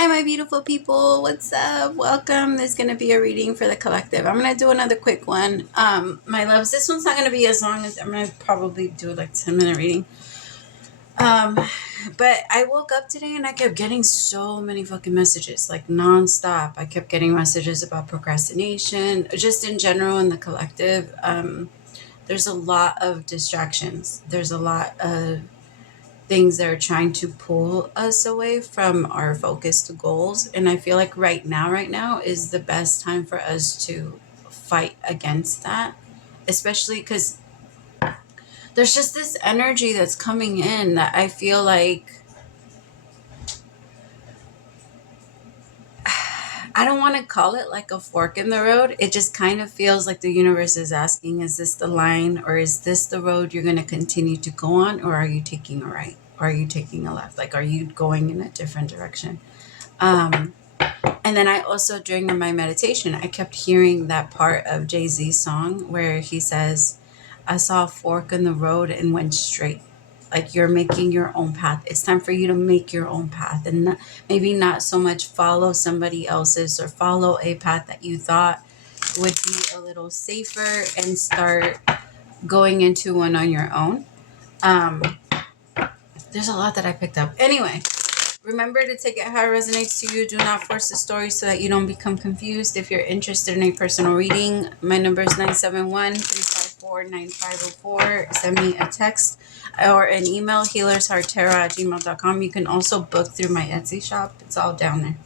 Hi, my beautiful people. What's up? Welcome. There's going to be a reading for the collective. I'm going to do another quick one. My loves, this one's not going to be as long as I'm going to probably do like 10-minute reading. Um, but I woke up today and I kept getting so many fucking messages, like nonstop. I kept getting messages about procrastination, just in general in the collective. There's a lot of distractions. There's a lot of things that are trying to pull us away from our focused goals. And I feel like right now is the best time for us to fight against that, especially because there's just this energy that's coming in that I feel like I don't want to call it like a fork in the road. It just kind of feels like the universe is asking, is this the line, or is this the road you're going to continue to go on, or are you taking a right? Or are you taking a left? Like, are you going in a different direction? Um, and then I also, during my meditation, I kept hearing that part of Jay-Z's song where he says, I saw a fork in the road and went straight. Like, you're making your own path. It's time for you to make your own path, and maybe not so much follow somebody else's or follow a path that you thought would be a little safer and start going into one on your own. There's a lot that I picked up. Anyway, remember to take it how it resonates to you. Do not force the story so that you don't become confused. If you're interested in a personal reading, my number is 971-354-9504. Send me a text or an email, HealersHeartTarot@gmail.com. You can also book through my Etsy shop. It's all down there.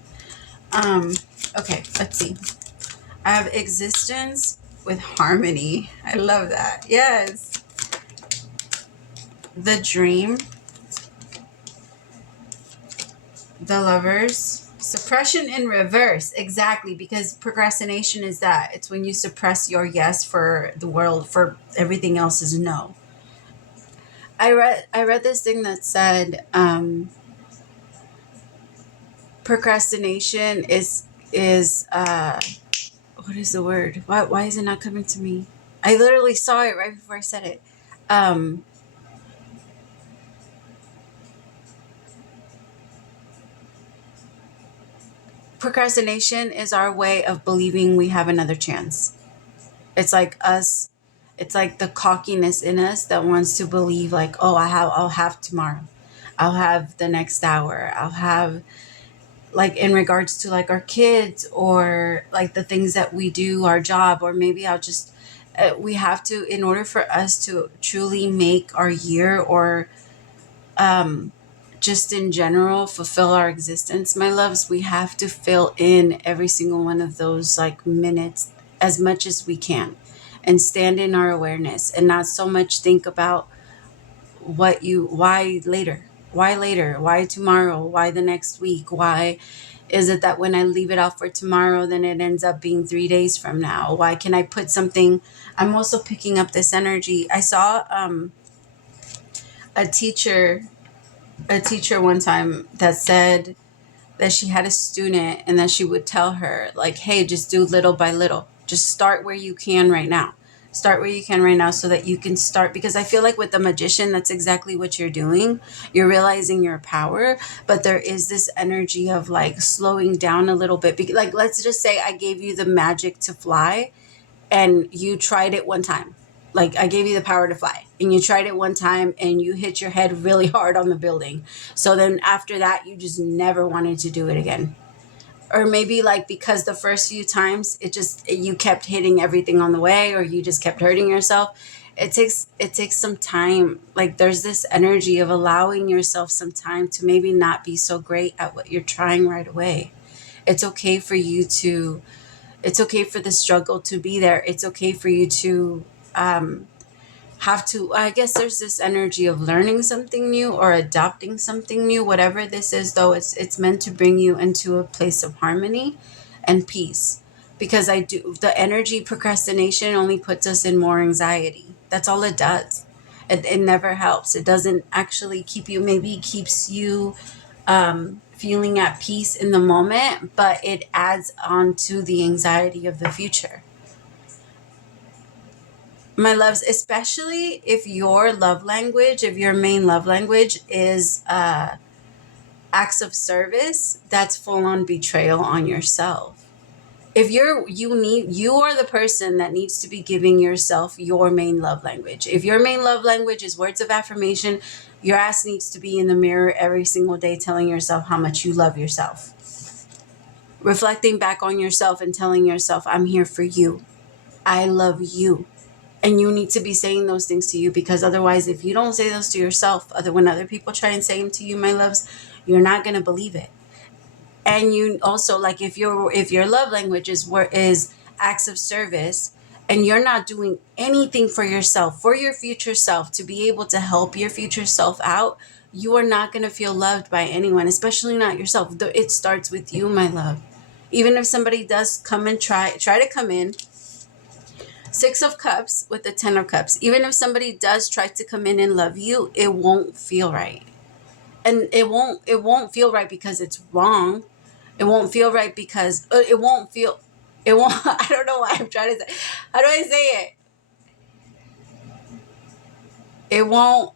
Okay, let's see. I have existence with harmony. I love that. Yes. The dream. The lovers. Suppression in reverse. Exactly, because procrastination is that. It's when you suppress your yes for the world, for everything else is no. I read this thing that said procrastination is what is the word? Why is it not coming to me? I literally saw it right before I said it. Procrastination is our way of believing we have another chance. It's like us, it's like the cockiness in us that wants to believe like, oh, I'll have tomorrow. I'll have the next hour. I'll have, like, in regards to like our kids or like the things that we do, our job, or maybe I'll just we have to, in order for us to truly make our year or just in general fulfill our existence, my loves, we have to fill in every single one of those like minutes as much as we can and stand in our awareness and not so much think about why later, why tomorrow, why the next week, why is it that when I leave it out for tomorrow then it ends up being 3 days from now, why can I put something. I'm also picking up this energy. I saw a teacher one time that said that she had a student and that she would tell her like, hey, just do little by little. Just start where you can right now. Start where you can right now so that you can start. Because I feel like with the magician, that's exactly what you're doing. You're realizing your power, but there is this energy of like slowing down a little bit. Like, let's just say I gave you the magic to fly and you tried it one time. Like, I gave you the power to fly and you tried it one time and you hit your head really hard on the building. So then after that, you just never wanted to do it again. Or maybe like because the first few times you kept hitting everything on the way, or you just kept hurting yourself. It takes some time. Like, there's this energy of allowing yourself some time to maybe not be so great at what you're trying right away. It's okay for you to it's okay for the struggle to be there. It's okay for you to have to, I guess there's this energy of learning something new or adopting something new. Whatever this is, though, it's meant to bring you into a place of harmony and peace. Because the energy procrastination only puts us in more anxiety. That's all it does. It never helps. It doesn't actually keep you, maybe it keeps you feeling at peace in the moment, but it adds on to the anxiety of the future. My loves, especially if your main love language is acts of service, that's full on betrayal on yourself. If you are the person that needs to be giving yourself your main love language. If your main love language is words of affirmation, your ass needs to be in the mirror every single day telling yourself how much you love yourself. Reflecting back on yourself and telling yourself, I'm here for you. I love you. And you need to be saying those things to you, because otherwise, if you don't say those to yourself, when other people try and say them to you, my loves, you're not going to believe it. And you also, like, if your love language is acts of service, and you're not doing anything for yourself, for your future self, to be able to help your future self out, you are not going to feel loved by anyone, especially not yourself. It starts with you, my love. Even if somebody does come and try to come in, 6 of Cups with the 10 of Cups, even if somebody does try to come in and love you, it won't feel right. And it won't feel right because it's wrong. It won't feel right because I don't know why I'm trying to say. How do I say it? It won't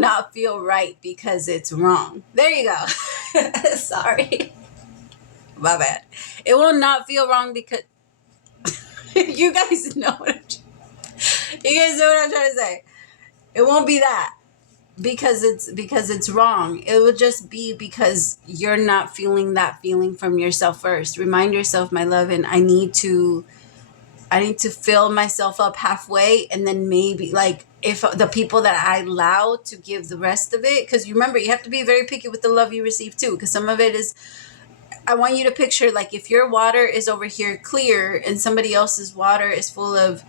not feel right because it's wrong. There you go. Sorry. My bad. It will not feel wrong because you guys know what I'm trying to say. It won't be that because it's wrong. It will just be because you're not feeling that feeling from yourself first. Remind yourself, my love, and I need to fill myself up halfway, and then maybe, like, if the people that I allow to give the rest of it, because you remember, you have to be very picky with the love you receive too, because some of it is, I want you to picture, like, if your water is over here clear and somebody else's water is full of,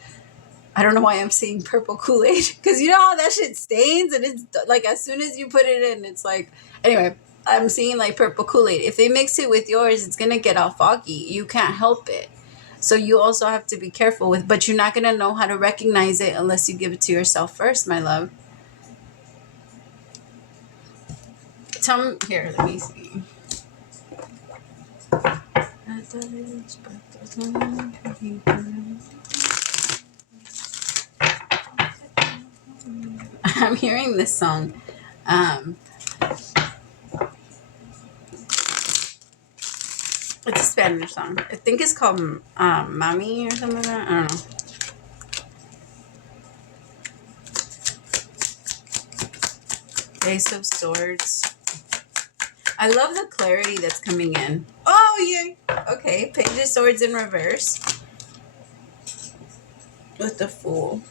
I don't know why I'm saying purple Kool-Aid, because you know how that shit stains, and it's like as soon as you put it in, it's like, anyway, I'm seeing like purple Kool-Aid. If they mix it with yours, it's gonna get all foggy. You can't help it. So you also have to be careful with, but you're not gonna know how to recognize it unless you give it to yourself first, my love. Tell me, here, let me see. I'm hearing this song. It's a Spanish song. I think it's called Mami or something like that. I don't know. Ace of Swords. I love the clarity that's coming in. Oh, yeah. Okay. Page of Swords in reverse. With the Fool.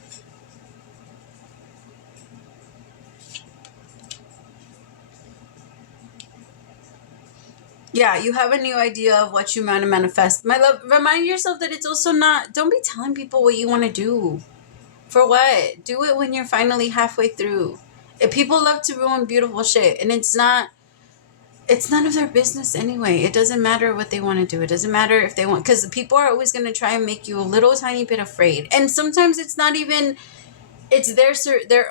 Yeah, you have a new idea of what you want to manifest. My love, remind yourself that it's also not, don't be telling people what you want to do. For what? Do it when you're finally halfway through. If people love to ruin beautiful shit, and it's none of their business anyway. It doesn't matter what they want to do. It doesn't matter if they want, because people are always going to try and make you a little tiny bit afraid. And sometimes it's not even, it's their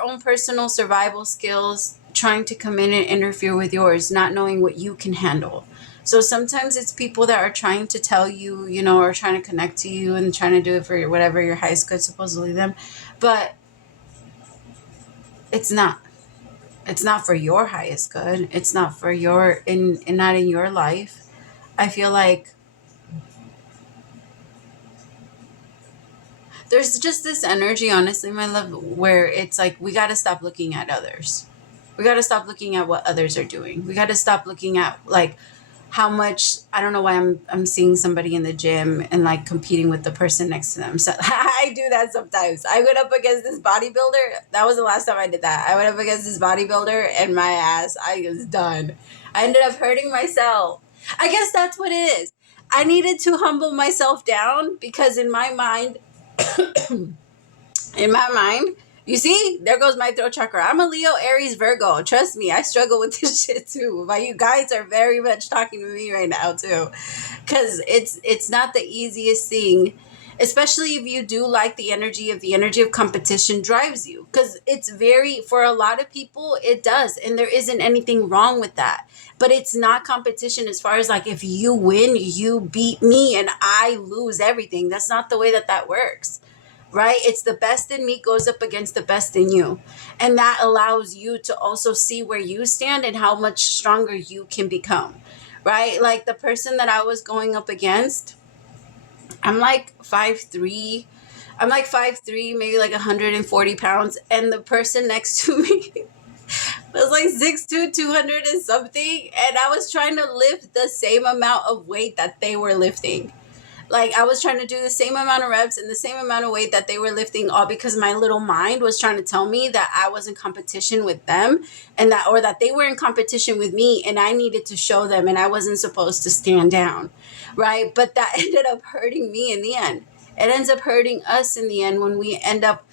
own personal survival skills trying to come in and interfere with yours, not knowing what you can handle. So sometimes it's people that are trying to tell you, or trying to connect to you and trying to do it for whatever your highest good, supposedly them. But it's not. It's not for your highest good. It's not for not in your life. I feel like there's just this energy, honestly, my love, where it's like, we got to stop looking at others. We got to stop looking at what others are doing. We got to stop looking at, like, how much, I don't know why I'm seeing somebody in the gym and like competing with the person next to them. So I do that sometimes. I went up against this bodybuilder. That was the last time I did that. I went up against this bodybuilder and my ass, I was done. I ended up hurting myself. I guess that's what it is. I needed to humble myself down because in my mind, you see, there goes my throat chakra. I'm a Leo, Aries, Virgo. Trust me, I struggle with this shit too. But you guys are very much talking to me right now too. Because it's not the easiest thing. Especially if you do like the energy of competition drives you. Because it's for a lot of people, it does. And there isn't anything wrong with that. But it's not competition as far as like, if you win, you beat me and I lose everything. That's not the way that works. right? It's the best in me goes up against the best in you. And that allows you to also see where you stand and how much stronger you can become, right? Like the person that I was going up against, I'm like 5'3". I'm like 5'3", maybe like 140 pounds. And the person next to me was like 6'2", 200 and something. And I was trying to lift the same amount of weight that they were lifting. Like I was trying to do the same amount of reps and the same amount of weight that they were lifting, all because my little mind was trying to tell me that I was in competition with them, and that, or that they were in competition with me, and I needed to show them, and I wasn't supposed to stand down, right? But that ended up hurting me in the end. It ends up hurting us in the end when we end up,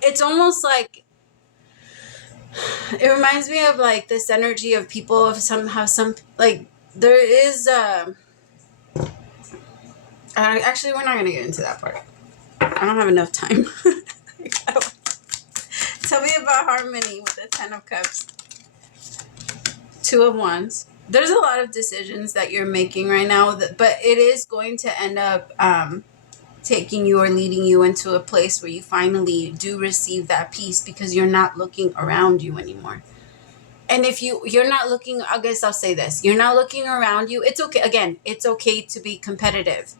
it's almost like, it reminds me of like this energy of people of somehow, some, like there is actually, we're not going to get into that part. I don't have enough time. Tell me about harmony with the 10 of Cups. 2 of Wands. There's a lot of decisions that you're making right now, but it is going to end up taking you or leading you into a place where you finally do receive that peace, because you're not looking around you anymore. And if you're not looking, I guess I'll say this, you're not looking around you. It's okay. Again, it's okay to be competitive.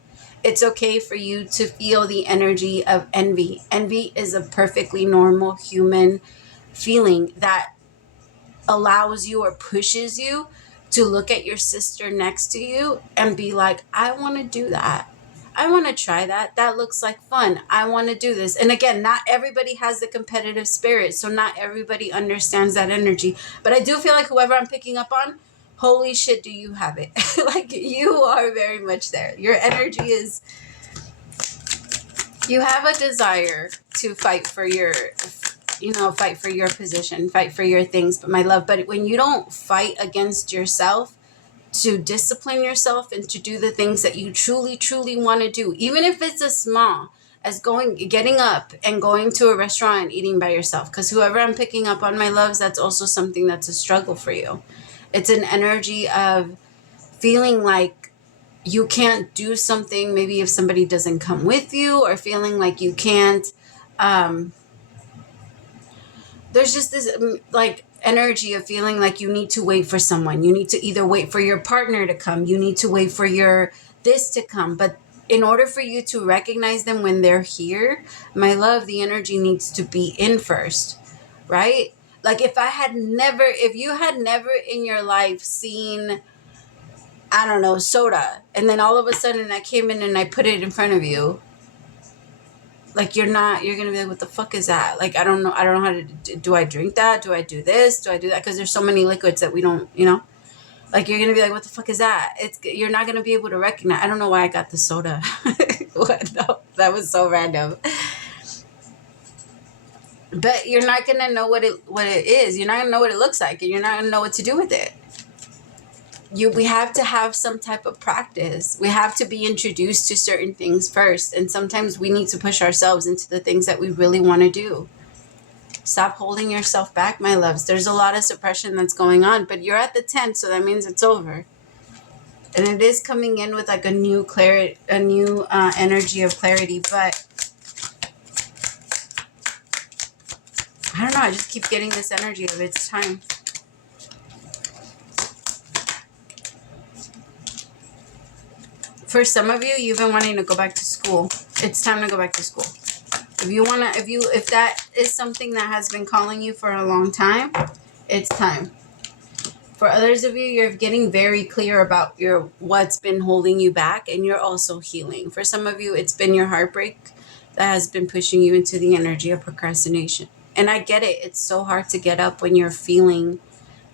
It's okay for you to feel the energy of envy. Envy is a perfectly normal human feeling that allows you or pushes you to look at your sister next to you and be like, I want to do that. I want to try that. That looks like fun. I want to do this. And again, not everybody has the competitive spirit, so not everybody understands that energy. But I do feel like whoever I'm picking up on, holy shit, do you have it? Like you are very much there. Your energy is, you have a desire to fight for your, fight for your position, fight for your things, but my love, but when you don't fight against yourself, to discipline yourself and to do the things that you truly, truly want to do, even if it's as small as getting up and going to a restaurant and eating by yourself. Because whoever I'm picking up on, my loves, that's also something that's a struggle for you. It's an energy of feeling like you can't do something, maybe if somebody doesn't come with you, or feeling like you can't, there's just this like energy of feeling like you need to wait for someone. You need to either wait for your partner to come. You need to wait for your this to come. But in order for you to recognize them when they're here, my love, the energy needs to be in first, right? Like if you had never in your life seen, I don't know, soda, and then all of a sudden I came in and I put it in front of you, like you're gonna be like, what the fuck is that? Like I don't know how to do. I drink that? Do I do this? Do I do that? Because there's so many liquids that we don't, like you're gonna be like, what the fuck is that? You're not gonna be able to recognize. I don't know why I got the soda. What? No, that was so random. But you're not gonna know what it is. You're not gonna know what it looks like, and you're not gonna know what to do with it. We have to have some type of practice. We have to be introduced to certain things first. And sometimes we need to push ourselves into the things that we really want to do. Stop holding yourself back, my loves. There's a lot of suppression that's going on, but you're at the 10th, so that means it's over. And it is coming in with like a new energy of clarity. But I don't know. I just keep getting this energy of it's time. For some of you, you've been wanting to go back to school. It's time to go back to school. If that is something that has been calling you for a long time, it's time. For others of you, you're getting very clear about what's been holding you back, and you're also healing. For some of you, it's been your heartbreak that has been pushing you into the energy of procrastination. And I get it. It's so hard to get up when you're feeling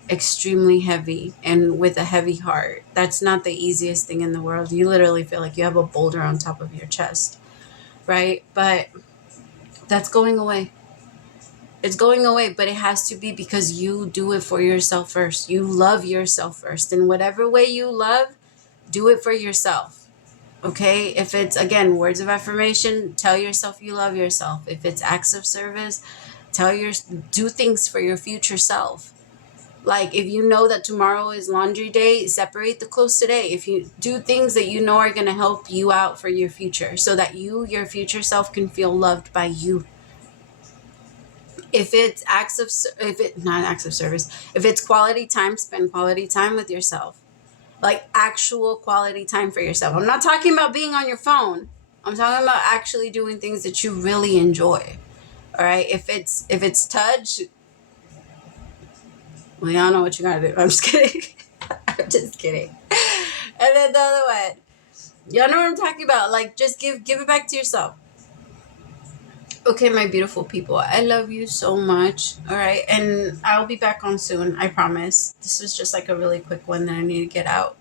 extremely heavy and with a heavy heart. That's not the easiest thing in the world. You literally feel like you have a boulder on top of your chest, right? But that's going away. It's going away, but it has to be because you do it for yourself first. You love yourself first. In whatever way you love, do it for yourself. Okay? If it's, again, words of affirmation, tell yourself you love yourself. If it's acts of service, do things for your future self. Like, if you know that tomorrow is laundry day, separate the clothes today. If you do things that you know are going to help you out for your future, so that your future self, can feel loved by you. If it's not acts of service, if it's quality time, spend quality time with yourself. Like, actual quality time for yourself. I'm not talking about being on your phone. I'm talking about actually doing things that you really enjoy. All right. If it's touch, well, y'all know what you gotta do. I'm just kidding. I'm just kidding. And then the other one, y'all know what I'm talking about. Like, just give it back to yourself. Okay, my beautiful people, I love you so much. All right, and I'll be back on soon. I promise. This was just like a really quick one that I need to get out.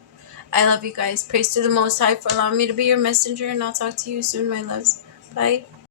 I love you guys. Praise to the Most High for allowing me to be your messenger, and I'll talk to you soon, my loves. Bye.